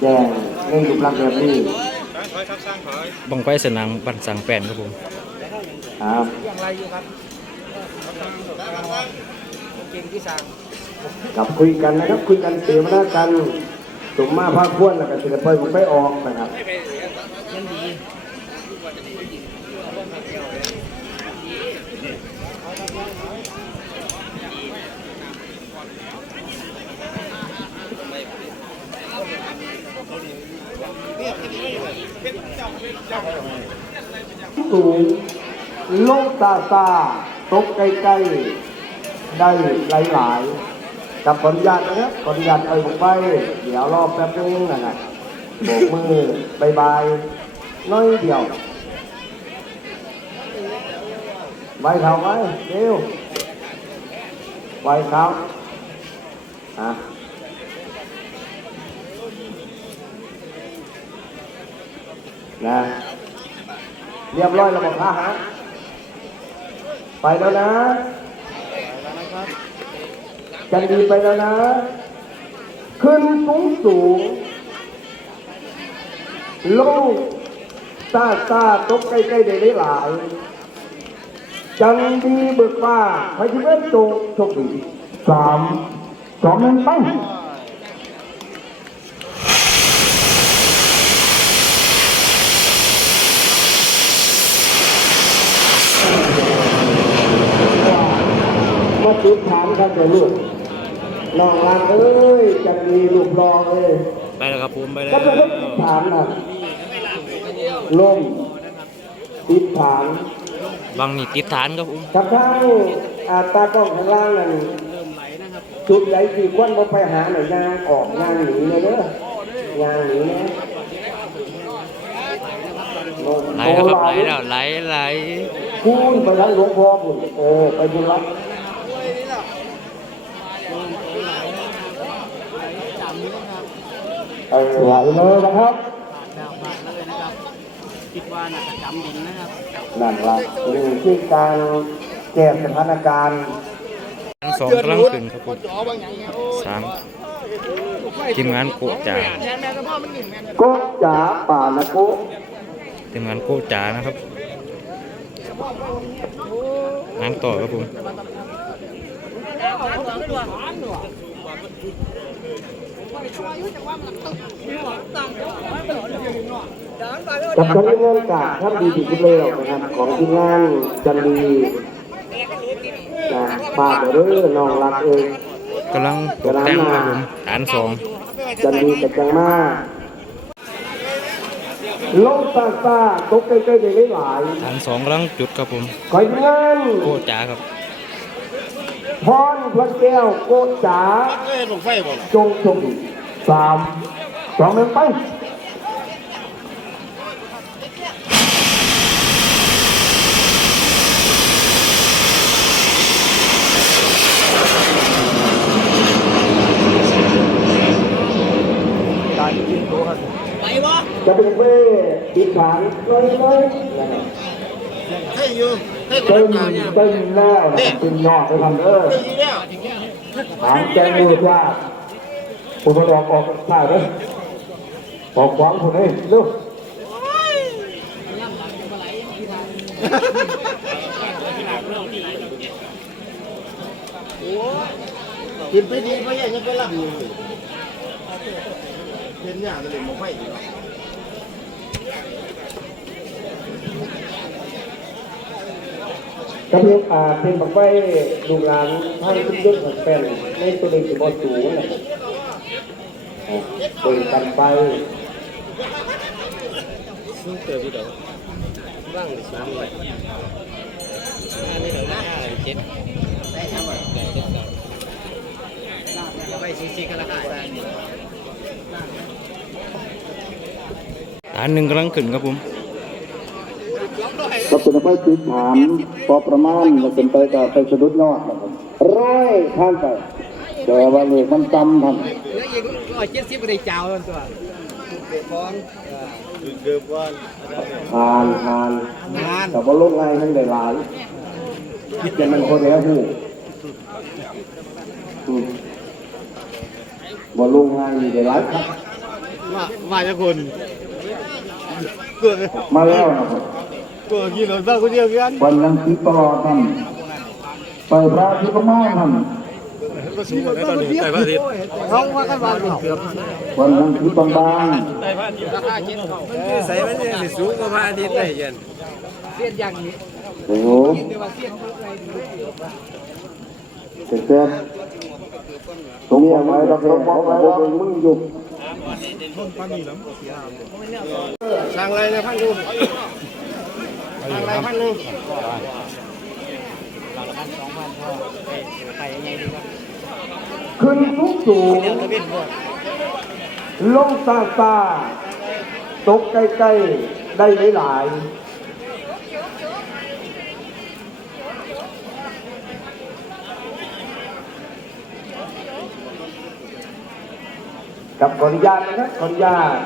แจ้งในรูปลักษณ์แบบนี้บังไฟสนามบันสังแปนครับผมอ่าอย่างไรอยู่ครับเก่งที่สั่งกับคุยกันนะครับคุยกันเสียมนากันสมมาภาคควรแล้วก็ศิลปะผมไปออกนะครับ สูงลงตาซาตกใกล้ๆได้หลายๆกับขออนุญาตนะครับขออนุญาตไปผมไป เดี๋ยวรอบแป๊บนึงนะครับโบกมือบายบายน้อยเดียวไว้เขาไว้เร็วไว้เขาอะ นะเรียบร้อยแล้วบอกทหารไปแล้วนะจันดีไปแล้วนะ ขึ้นสูงสูงลงซาซาตกใกล้ๆได้หลาย จันดีเบิกฟ้าพยิเวศโจงโชคดีสามสองหนึ่งไป มาจุดฐานครับเดี๋ยวลูกน้องรักเอ้ยจันดีลูกรองเอ้ยไปแล้วครับผมไปแล้วก็จะต้องติดฐานน่ะลมติดฐานบางนี่ติดฐานครับผมกับข้างอาตากล้องข้างล่างนั่นจุดไหนสี่ควันมาไปหาหน่อยยางออกยางหนีเลยเด้อยางหนีนะไหลแล้วครับไหลแล้วไหลไหลพูนไปทางหลวงพ่อพุ่นเออไปดูรับเออ ไหลเลยนะครับดาวผ่านเลยนะครับคิดว่าน่าจะจำดินนะครับนั่นละนี่คือการแก้สถานการณ์ทั้งสองกำลังขึ้นครับผมสามทีมงานโกจ่าโกจ๋าป่านะโกทีมงานโกจ่านะครับงานต่อครับผม กับการเงินการทำดีที่สุดแล้วนะครับของทีมงานจันดีนะฝากเด้อน้องรักเองกำลังตกแต่งครับผมฐานสองจันดีกับจังมาลงซาซาตกใกล้ๆได้หลายฐานสองกำลังจุดครับผมขอยเงินโกจ่าครับพรพระแก้วโกจ๋าจงโชคดี สามสองหนึ่งไปไปวะจะเป็นเว่อีกฐานเลยเลยนะครับให้อยู่ให้คเต้นนทำงานเต้นแล้วนะครับเป็นยอดไปทำเออดีแล้วหางแกงมือว่า ผมมาลองออกท่าเลยออกขวางผมเลยเร็วกินไปดีเพราะยังไปรับอยู่เห็นอย่างเลยมาไฟอยู่กระเพียงอ่าเป็นบักไว้ลูกหลานท่านทุกยุทธ์ของแฟนในตัวเด็กสิบอสูงนะครับ อ่าเดินกันไปซึ่งเกิดวิดีโอว่างหรือสูงไปอันนี้เดี๋ยวหน้าอะไรเจ็ดได้ครับใหญ่เจ็ดกันไปซีซีกันละค่ะได้นี่ฐานหนึ่งกำลังขึ้นครับผมก็เป็นไปติดฐานพอประมาณแล้วเป็นไปกับไปสะดุดยอดครับร้อยข้ามไปแต่ว่าเลยมันจำทัน ร้อยเจ็ดสิบก็ได้เจ้าแล้วตัวเด็กฟ้องทานทานงานแต่ว่าโลกไงทั้งได้หลายคิดจะมันคนแล้วหูอืมบ่ลงไงมีได้หลายครับมามาจากคนเกิดมาแล้วนะครับเกิดกี่รถบ้างคนเดียวกันวันนั้นที่ตลอดนั่นไปพระที่พม่านั่น ก็สี่รถบ้างคนเดียวเขาว่ากันว่าเกือบวันนั้นที่บางบางใส่มันยังสิสูงกว่าพระอาทิตย์เลยยันโอ้โหเจ็บเจ็บตรงนี้ไว้เราเราบอกไว้เรามึงอยู่สั่งอะไรนะพันดูสั่งอะไรพันหนึ่ง ขึ้นสูงสูงลงซาซาตกใกล้ๆได้หลายๆกับขออนุญาตนะครับขออนุญาต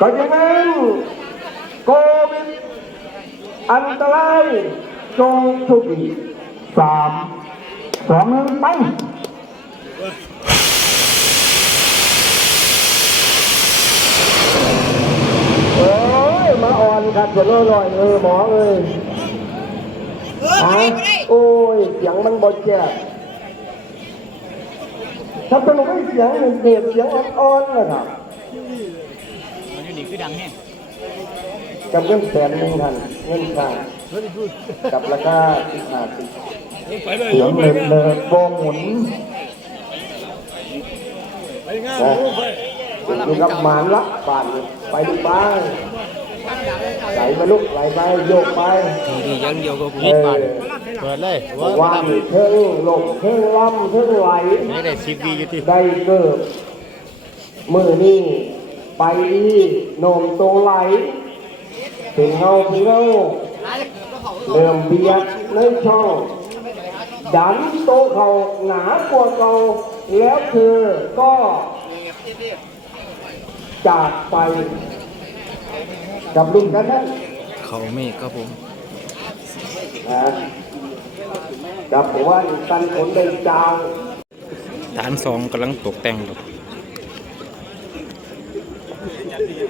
ก็ยังนั้นโควิด อันตรายจงทุกทีสามสองหนึ่งไปโอ้ยมาอ่อนครับเดี๋ยวน้อยๆเออหมอเอ้ยฮะโอ้ยเสียงมันบดแจ๊บถ้าเป็นไม่เสียงเสียงเสียงอ่อนๆนะครับ กับเงินแสนหนึ่งพันเงินค่ากับราคาสิบห้าสิบเสียงเลิศเลิศโบหมุนนะอยู่กับหมานละบาทไปดูไปไหลไปลุกไหลไปโยกไปดียังเดียวก็กูเอฮิตบาทอเปิดเลยว่างเทิงหลบเทิงลำเทิงไหลไม่ได้สิบวีอยู่ที่ได้เกิดมือนี่ไปดีโหนมโตไหล เป็นเงาเป็นเงาเริ่มเบียดในช่องดันโตเขาหนากว่าเก่าแล้วเธอก็จากไปกับลุงกันนั้นเขาเมฆครับผมนะกับผมว่าตันขนเป็นจางฐานสองกำลังตกแต่งครับ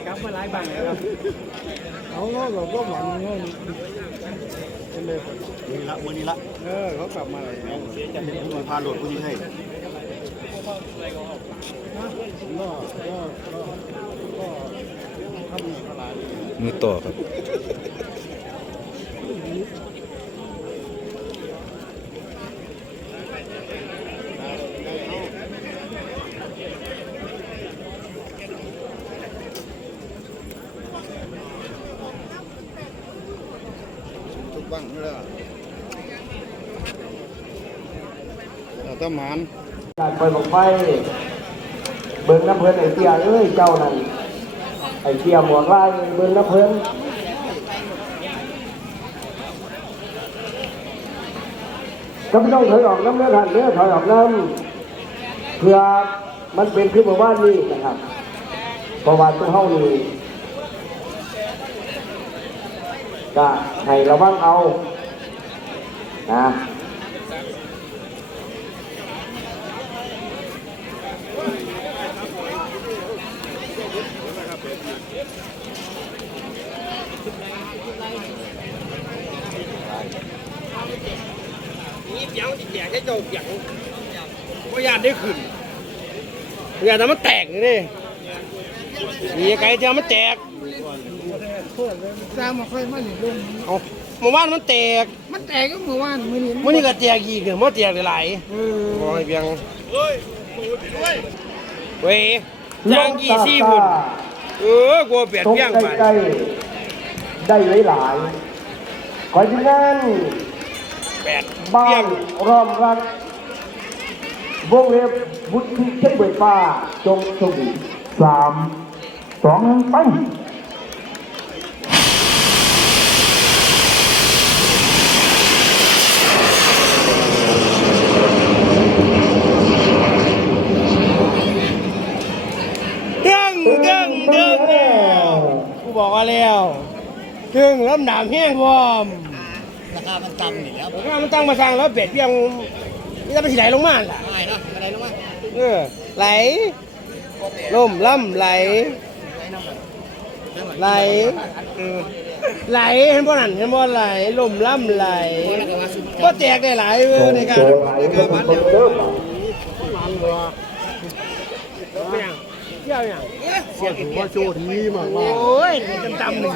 เขา เราก็หวังเงินเลยนี่ละวันนี้ละเออเขากลับมาเล้วจะเป็นคนพาโหลดผู้ที่ให้มือต่อครับ ทุกบ้างเลยเราต้อง หมานการไปบอกไปเบิ้งน้ำเพลินไอเตี้ยเอ้ยเจ้านั่นไอเตี้ยหมวกลายเบิ้งน้ำเพลินก็ไม่ต้องถอยออกน้ำเนื้อทันเนื้อถอยออกน้ำเพื่อมันเป็นขึ้นมาว่านี่นะครับเพระว่าตัวเฮานี่ก็ให้ระวังเอานะ นี่เสียงจิแจกให้เจ้าเสียงก็ยานได้ขึ้น อยากทำมันแตกเลยนี่ไก่เจ้ามันแตกสร้างมาค่อยมาหนีลงเอาเมื่อวานมันแตก มันแตกก็เมื่อวานมื่อนี้มื่อนี้ก็แตกอีกเนี่ยมันแตกหลายเออๆบอยเพียงเว้ยยางกี่ซี่พุ่นเออกลัวเปียกตรงเพียงไปใกล้ๆได้หลายๆขอที่นั่นแปดบ้าเพียนงรอมรัก วงเล็บบุตรที่เช่นเบิดฟ้า จงโชคดีสามสองหนึ่งไปดึงดึงดึงแล้วกูบอกว่าแล้วดึงลำหนามแห้งพร้อมราคามันต่ำนี่แล้วงานมันตั้งมาสร้างแล้วเป็ดเพียง นี่จะไปที่ไหนลงมาล่ะไหลเนาะไหลลงมาเออไหลล่มล่ำไหลไหลเออไหลเห็นบ่นั่นเห็นบ่ไหลล่มล่ำไหลก็แตกได้หลายเออในการในการบัดเนี่ยไม่ยังเที่ยวยังเสียงผมว่าโชว์ดีมากว่าโอ้ยจำๆหนึ่ง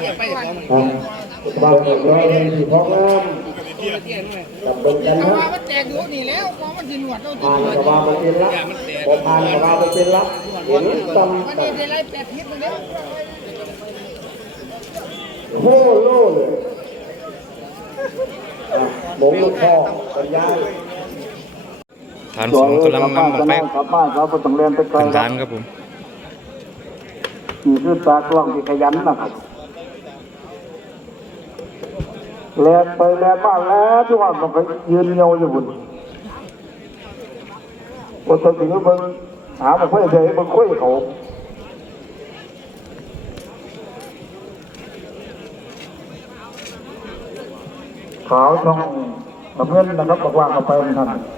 บางคนก็มีที่พ้องน้ำ กับเป็นกันแต่นะว่ามันแตกอยู่นี่แล้วมองมันสิหนวดเราผ่านกับว่ามันเป็นลักพอผ่านกับว่ามันเป็นลักเห็นตำมันได้ไรแปดทิศมันแล้วโหโล่เลยอะหมงลูกพ่อปัญญาฐานสองกำลังนำออกไปกลับบ้านครับต้องเรียนไปไกลเป็นครัฐาบนครับผมนี่คือตากล้องที่ขยันนะครับ แลนไปแลนมาแล้วทุกวันมันก็ยืนเงียวอยู่บุญวันตัวถึงบนหามาคุยเฉยเบิ่อยเขาขาวช่องน้ำเงินนะครับบอกว่าเขาไปท่น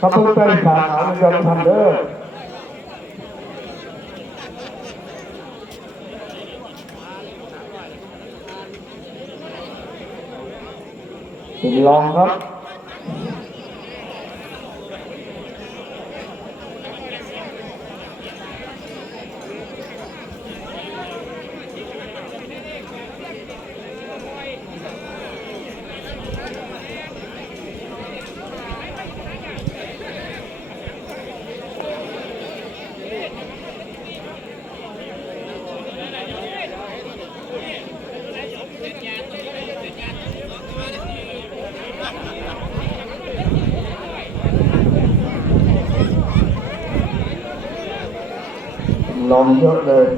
ขอบคุณใจขาขาจะทันเด้อลองครับ ลองเยอะเลย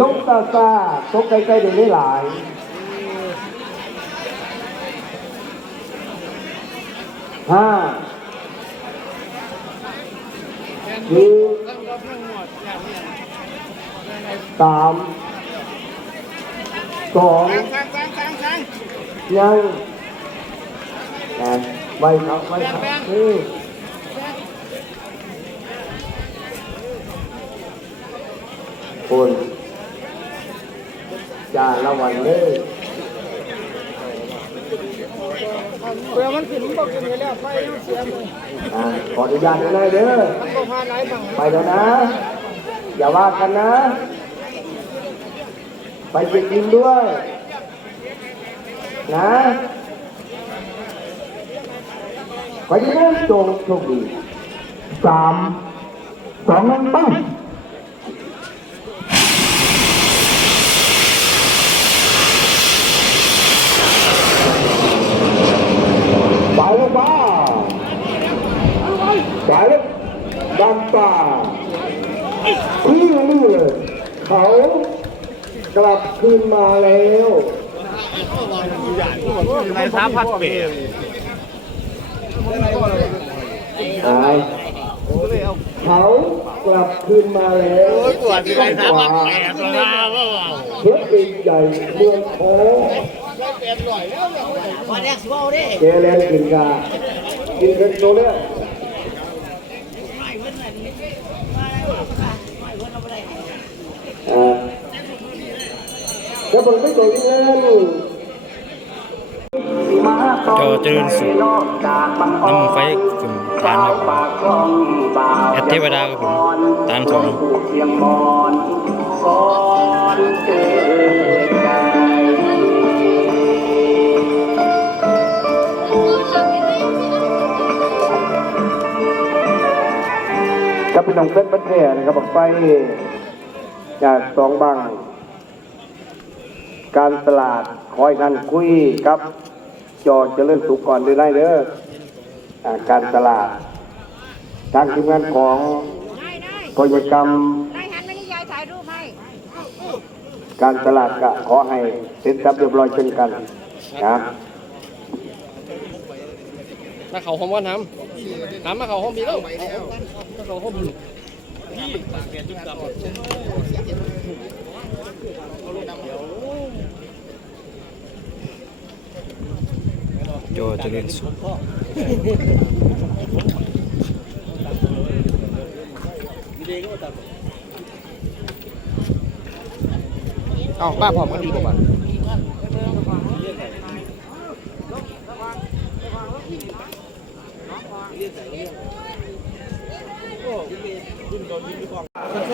ลงตาตาตกใกล้ๆเดี๋ยวนี้หลายห้าสี่สามสองกลางกลางกลางกลางยังแอน ไว้ครับไว้ครับนี่คุณจ่าละวันเลยเพื่อมันขึ้นมันก็ขึ้นไปแล้วไฟมันเสียมืออ่าขออนุญาตหน่อยเด้อมันก็พาหลายบังไปแล้วนะ อย่าว่ากันนะ ไปเช็คอินด้วย นะ ไปที่นั่นจงโชคดีสามสองหนึ่งไปไปแล้วบ้าไปแล้วดังป่านี่นี่เลยเขากลับคืนมาแล้วในสาพัดเป็ด ตายเขากลับคืนมาแล้วปวาพัดเป็ดลาว่าเพื่อป็นใหญ่เมืองโค้งเจแลนกินกากินเป็นโซเล่อ่าแล้วผมไม่โดนเล่น จอเจริญสุขน้ำไฟขึ้นฐานครับแอดเทวดาครับผมฐานสองจครับพี่น้องเพื่อนบ้านแพรนะครับบอกไปจากสองบัง การตลาดคอยกันคุยครับ จอเจริญสุขก่อนได้ได้เด้อการตลาด ทางทีมงานของได้ได้กยกรรมได้หันไม่ได้ยายถ่ายรูปให้การตลาดก็ขอให้เสร็จสับเรียบร้อยเช่นกันนะมาเขาห้องว่าน้ำน้ำมาเขาห้องพี่แล้วมาเขาห้องพี่ จอเจริญสุขเอ้าป้าพร้อมกันดีกว่า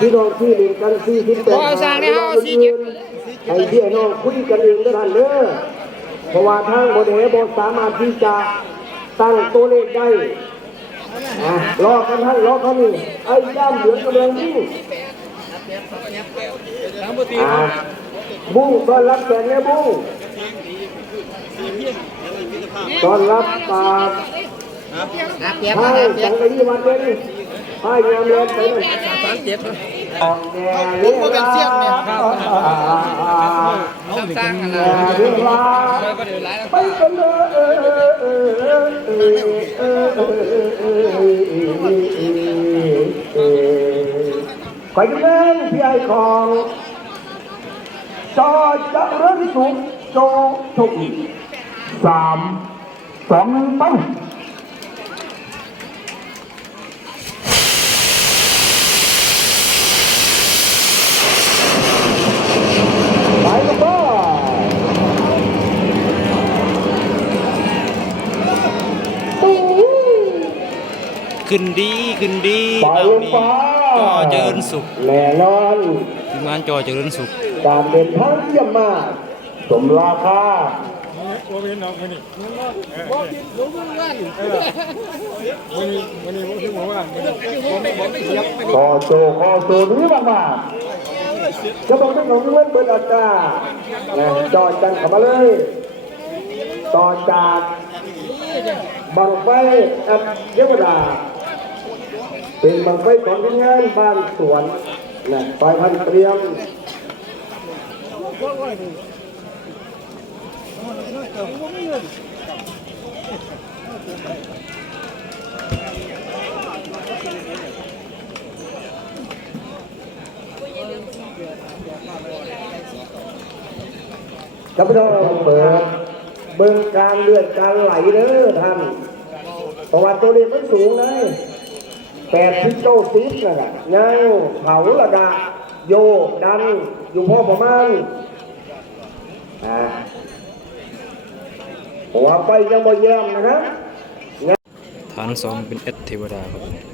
พี่น้องที่หนึ่งกันสี่สิบแปดเอาสร้างเนี่ยเอาสี่เจ็ดไอ้พี่น้องคุยกันเองก็ทันเด้อ เพราะว่าทางบริเวณบสามารถที่จะตั้งตัวเลขได้รอกันท่านรอกันนี่ไอ้ย่ามเหลืองกำลังวิ่งบุ้งตอนรับแขกแม่บุ้งตอนรับปากให้มาเปียสังกัดวันเป็นให้งามเรียนไปเลย สามเจ็ดนะออกแนวเวลาสร้างกันนะเวลาก็เดี๋ยวไล่แล้วไปกันเลยเออเออเออเออเออเออเออไปกันเลยพี่ไอ้ของจอจะเริ่มสุขโจโชคดีสามสองหนึ่งไปไป ขึ้นดีขึ้นดีไปบางลงนี้ไปจอเจริญสุขแน่นอนทีมงานจอเจริญสุขการเดินทางเยี่ยมมากสมราคาคอโซคอโซนี้มากๆจะบอกไม่ของเว้นเบิดอากาศนะจอดกันเข้ามาเลยต่อจากบังไฟแอปเยาวดา เป็นบังไฟของทีมงานบ้านสวนนะไฟพันเตรียมกับพี่น้องเปิดเบิ่งการเลือดการไหลเด้อท่านเพราะว่าตัวเลขมันสูงเลย แปดสิบเก้าสิบนะกะยังเผาละดาโยดันอยู่พอประมาณอ่าหัว่าไปยังบ่เย้มนะครับฐานสองเป็นเอสเทวดาครับ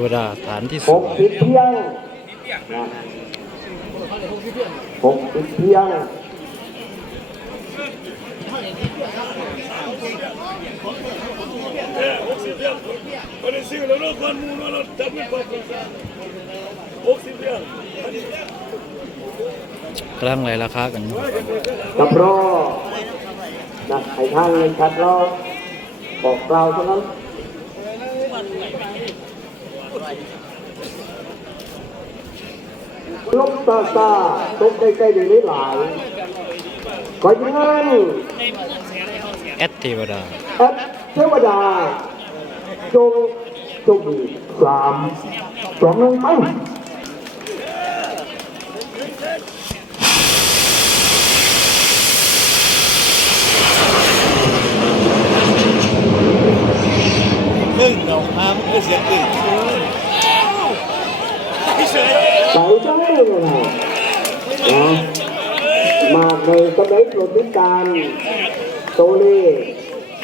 วดาฐานที่หสองกสิบเพียงนะหกสิบเพียงกำลังไหลราคากันอยู่กับรอนะให้ทางในชัดรอบอกกล่าวเท่านั้น ลบตาตาตกใกล้ๆเดี๋ยวนี้หลายก่อนยังไงเอสเทวดาแอปเทวดาจงจงดีสามสองหนึ่งไปตึ้งดอกพามก็เสียงตึ้ง ใส่ได้เลยนะนะมาในสมัยโปรดนิการโตเล่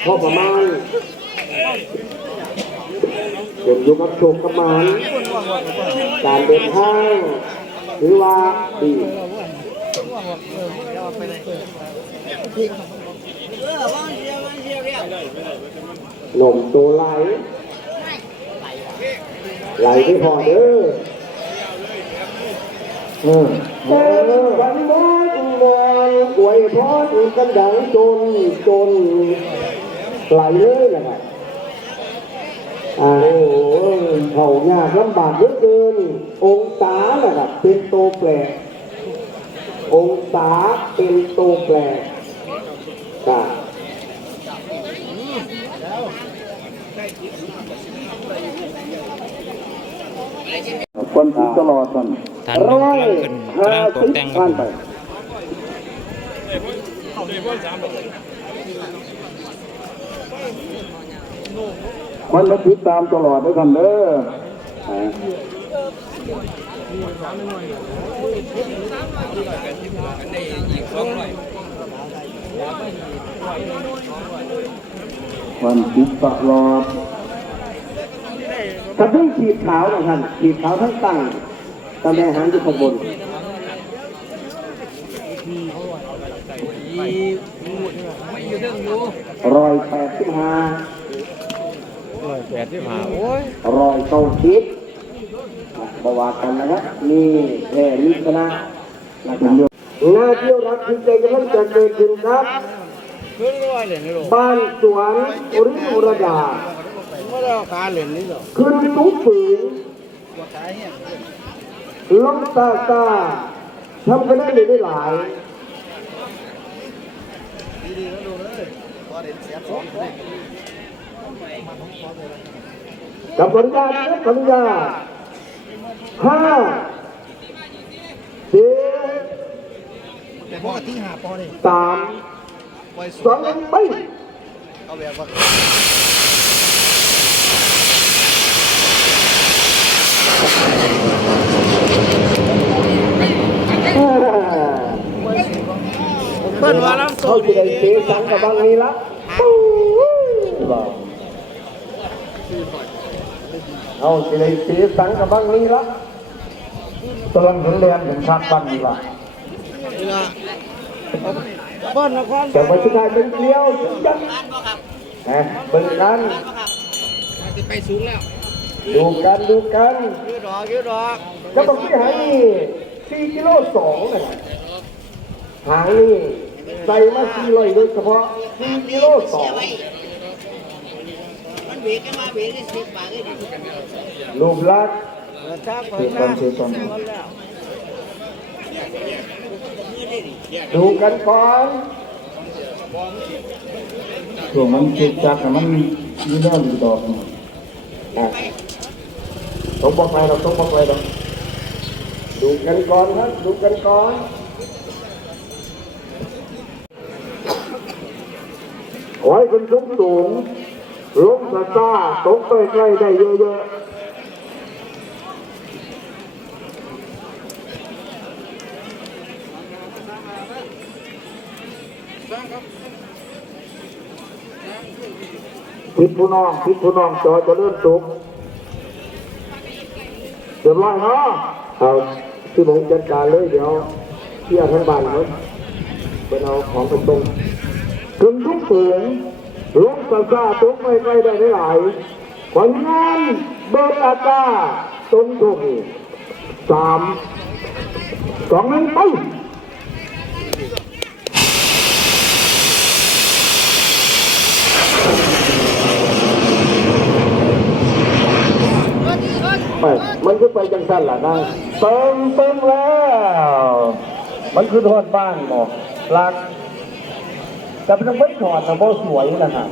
พ่อประมาณเดินยู่กับโชคกับหมานการเดินทางถือว่าดีหนุ่มตัวไหลไหลที่พอเด้อ เออวันวานวอนอวยพรกันดังจนจนไหลเลยนะครับอ่าโอ้เขายากลำบากเหลือเกิน องศานะครับเป็นโตแปรองศาเป็นโตแปรอ่าคนที่ตลอดกัน ฐานหนึ่งกำลังขึ้นกำลังตกแต่งครับผมมันมาติดตามตลอดด้วยกันเด้อวันติดตลอดกระทั่งขีดขาวนะท่านขีดขาวทั้งตั้ง ตะแม่หางอยู่ข้างบนรอยแปดสิบห้าแปดที่หาโอ้ยรอยเก้าคิดบว่ากันนะครับนี่แพ้ลิชนะนะครับหน้าเที่ยวรักที่ใจกำลังจะเกิดขึ้นครับขึ้นร้อยเหรียญนี่หรอบ้านสวนอริอุรดาไม่ได้เอาขาเหรียญนี่หรอขึ้นสูงสูง ลงตาตาทำกันได้เลยได้หลายกับขออนุญาตนะขออนุญาห้าสี่แต่พวกที่หาปอนี่สามสองหนึ่งไปเอาแบบว่า เปิ้ลว่าน้ำโซเขาจะได้เสียสังกับบางนี้ละบอกเขาจะได้เสียสังกับบางนี้ละตอนเห็นเรียนเห็นชัดบ้างดีว่านี่ละเปิ้ลนครแต่วันสุดท้ายเป็นเกลียวยันฮะเบิ่งกันไปสูงแล้วดูกันดูกันยืดดอกยืดดอก ก็ต้องที่หางนี่สี่กิโลสองนะครับหางนี่ใส่มาสี่ร้อยโดยเฉพาะสี่กิโลสองมันเบรกกันมาเบรกได้สิบบาทเลยดิรูปลักษณ์ช้าเปิเสียดก่อนเสียก่อนดูกันก่อนช่วงมันจิตจักน่ะมันมีเรื่องอยู่ดอกหนึ่งอะต้องบอกอะไรเราต้องบอกอะไรเรา ดูกันก่อนครับ ดูกันก่อนขอให้คนสูงสูงลงซาซาตกใกล้ๆได้เยอะๆพิษผู้น้องพิษผู้น้องจอจะเริ่มตกเรียบร้อยเนาะเอา ที่ผมจัดการเลยเดี๋ยวเที่ยวทั้งบ้านเนาะเป็นเอาของไปตรงกึ่งทุกฝืนลงซาซาตกไม่ใกล้ได้หลายผลงานเบอร์อาตาต้นทุกสามสองหนึ่งไปไม่มันคือไปจังสั้นล่ะนะ เติมเติมแล้ว มันคือทอดบ้านบอกรัก แต่เป็นไม่ถอดแต่บ่สวยนะฮะ